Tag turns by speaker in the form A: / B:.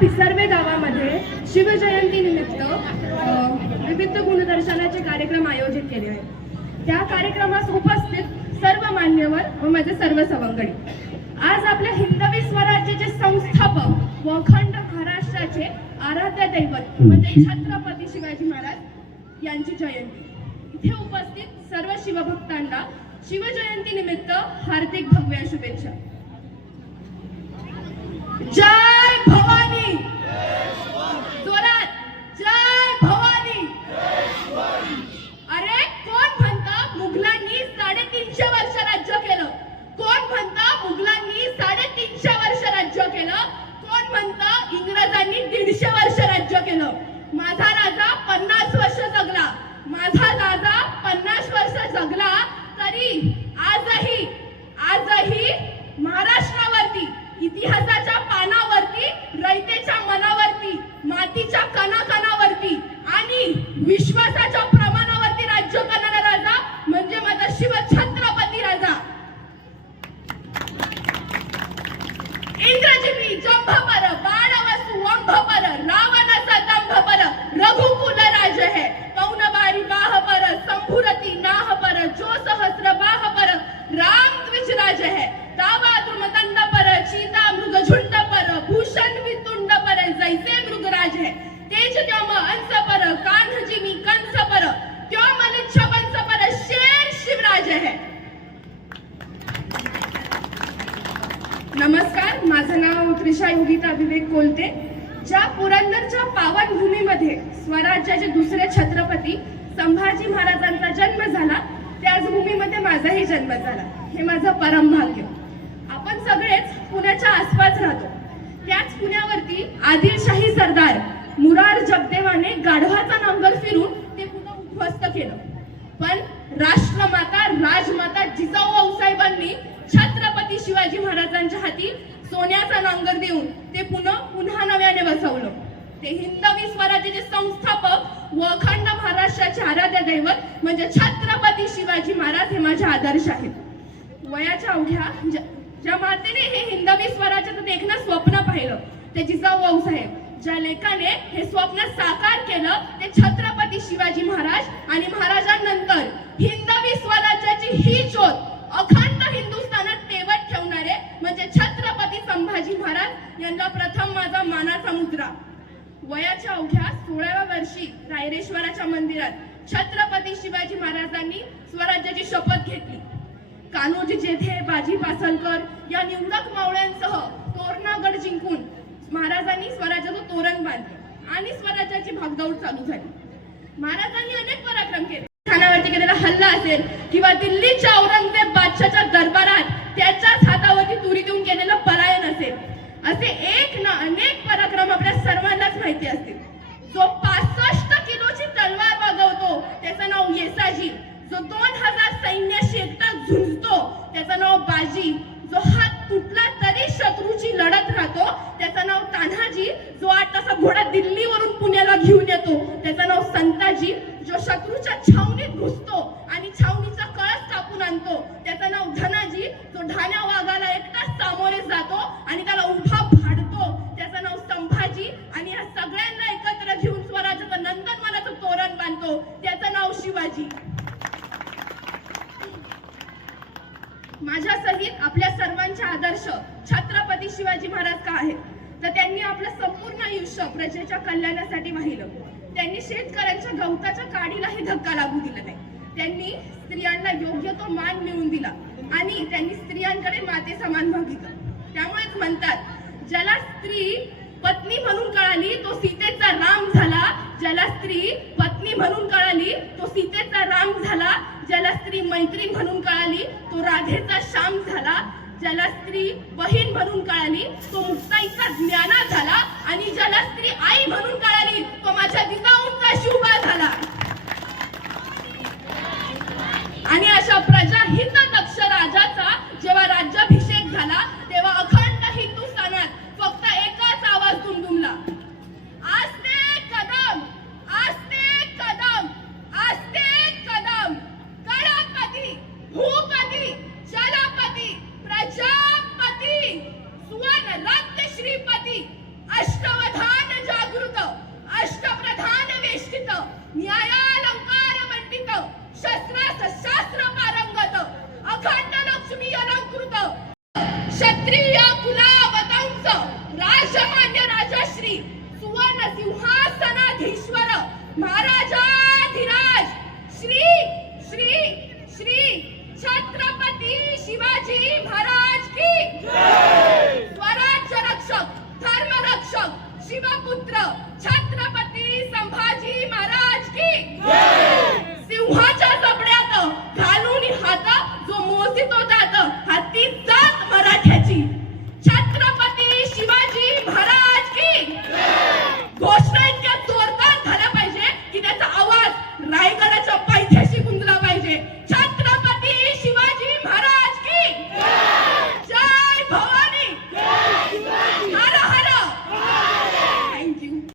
A: पिसर्वे गावामध्ये शिवजयंती निमित्त अ, विविध गुणदर्शनाचे कार्यक्रम आयोजित केले आहेत. त्या कार्यक्रमास उपस्थित सर्व मान्यवर व माझे सर्व सवंगडी. आज आपल्या हिंदवी स्वराज्याचे संस्थापक व अखंड महाराष्ट्राचे आराध्य दैवत म्हणजे छत्रपती शिवाजी महाराज यांची जयंती. इथे उपस्थित सर्व शिवभक्तांना शिवजयंती निमित्त हार्दिक भव्य शुभेच्छा. जय भवानी! माझा राजा पन्नास वर्ष जगला. माझा राजा पन्नास वर्ष जगला तरी आजही आजही राजे। तेज त्योम अंस पर कान्हजिमी कंस पर त्योम मन वंश पर शेर शिवराज है। नमस्कार माझं नाव त्रिशा योगिता विवेक कोलते। ज्या पुरंदरच्या पावनभूमीमध्ये स्वराज्याचे दुसरे छत्रपती संभाजी महाराजांचा जन्म झाला त्याच भूमीमध्ये माझाही जन्म झाला. हे माझं परम भाग्य आपण सगळेच पुण्याच्या आसपास राहतो. त्याच पुण्यावरती आदिलशाही सरदार मुरार जगदेवाने गाढवाचा नांगर फिरून ते पुन्हा उद्ध्वस्त केलं. पण राष्ट्रमाता राजमाता जिजाऊ साहेबांनी छत्रपती शिवाजी महाराजांच्या हाती सोन्याचा नांगर देऊन ते पुन्हा पुन्हा नव्याने बसवलं. ते हिंदवी स्वराज्याचे संस्थापक व अखंड महाराष्ट्राचे आराध्य दैवत म्हणजे छत्रपती शिवाजी महाराज हे माझे आदर्श आहेत. वयाच्या अवघ्या ज्या- मातेने हे हिंदवी स्वराज्याचं देखणं स्वप्न पाहिलं ते जिजाऊ साहेब ज्या लेखाने हे स्वप्न साकार केलं ते छत्रपती शिवाजी महाराज आणि महाराजांनंतर हिंदवी स्वराज्याची ही ज्योत अखंड हिंदुस्थानात तेवत ठेवणारे म्हणजे छत्रपती संभाजी महाराज यांना प्रथम माझा मानाचा मुद्रा. वयाच्या अवघ्या सोळाव्या वर्षी रायरेश्वराच्या मंदिरात छत्रपती शिवाजी महाराजांनी स्वराज्याची शपथ घेतली. कान्होजी जेथे बाजी पासलकर या निवडक मावळ्यांसह तोरणागड जिंकून महाराजांनी स्वराज्याचं तोरण बांधले आणि स्वराज्याची भागदौड चालू झाली. महाराजांनी अनेक पराक्रम केले. खानावरती केलेला हल्ला असेल किंवा दिल्लीच्या औरंगजेब बादशाच्या दरबारात त्याच्याच हातावरती तुरी देऊन केलेलं पलायन असेल असे एक ना अनेक पराक्रम आपल्या सर्वांनाच माहिती असतील. जो पासष्ट किलोची तलवार वागवतो त्याचं नाव येसाजी. जो दोन हजार सैन्याशी एकटा झुंजतो त्याचं नाव बाजी जो हात तुटला तरी शत्रूची लढत राहतो त्याचं नाव तान्हाजी जो आठ तासा घोडा दिल्लीवरून पुण्याला घेऊन येतो त्याचं नाव संताजी जो शत्रूच्या छावणीत घुसतो आणि छावणीचा कळस कापून आणतो त्याचं नाव धनाजी. तो ढाण्या वाघाला एकटाच सामोरे जातो आणि त्याला उभा फाडतो. त्याचं नाव संभाजी आणि या सगळ्यांना एकत्र घेऊन स्वराज्याचं नंदनवनाचं तोरण बांधतो. त्याचं नाव शिवाजी. माझ्या सहित आपल्या सर्वांचे आदर्श छत्रपती शिवाजी महाराज का आहेत? तर त्यांनी आपलं संपूर्ण आयुष्य प्रजेच्या कल्याणासाठी वाहिलं. त्यांनी शेतकऱ्यांच्या गवताच्या काडीलाही धक्का लागू दिला नाही. त्यांनी स्त्रियांना योग्य तो मान मिळवून दिला आणि त्यांनी स्त्रियांकडे माते समान बघितलं. त्यामुळेच म्हणतात ज्याला स्त्री पत्नी म्हणून कळाली तो सीतेचा राम झाला. ज्याला स्त्री पत्नी म्हणून कळाली तो सीतेचा राम झाला. ज्याला स्त्री मैत्रीण म्हणून कळाली तो राधेचा श्याम झाला. ज्याला स्त्री बहीण म्हणून कळाली तो मुक्ताईचा ज्ञाना झाला. आणि ज्याला स्त्री आई म्हणून कळाली तो माझ्या गीताहून काशी उभा झाला. आणि अशा प्रजाहित दक्ष राजाचा जेव्हा राज्याभिषेक झाला तेव्हा अखंड हिंदुस्थानात फक्त एकच आवाज दुमदुमला. आस्ते कदम आस्ते कदम आस्ते कदम. भूपती जलपती प्रजापती सुवर्ण रत्न श्रीपती अष्टवधान जागृत. अष्टप्रधान वेष्टित न्यायालंकार मंडित शस्त्रास शास्त्र पारंगत अखंड लक्ष्मी अलंकृत क्षत्रिय कुलावतंस राजमान्य राजश्री सुवर्ण सिंहासनाधीश्वर महाराजाधिराज श्री श्री श्री छत्रपती शिवाजी महाराज की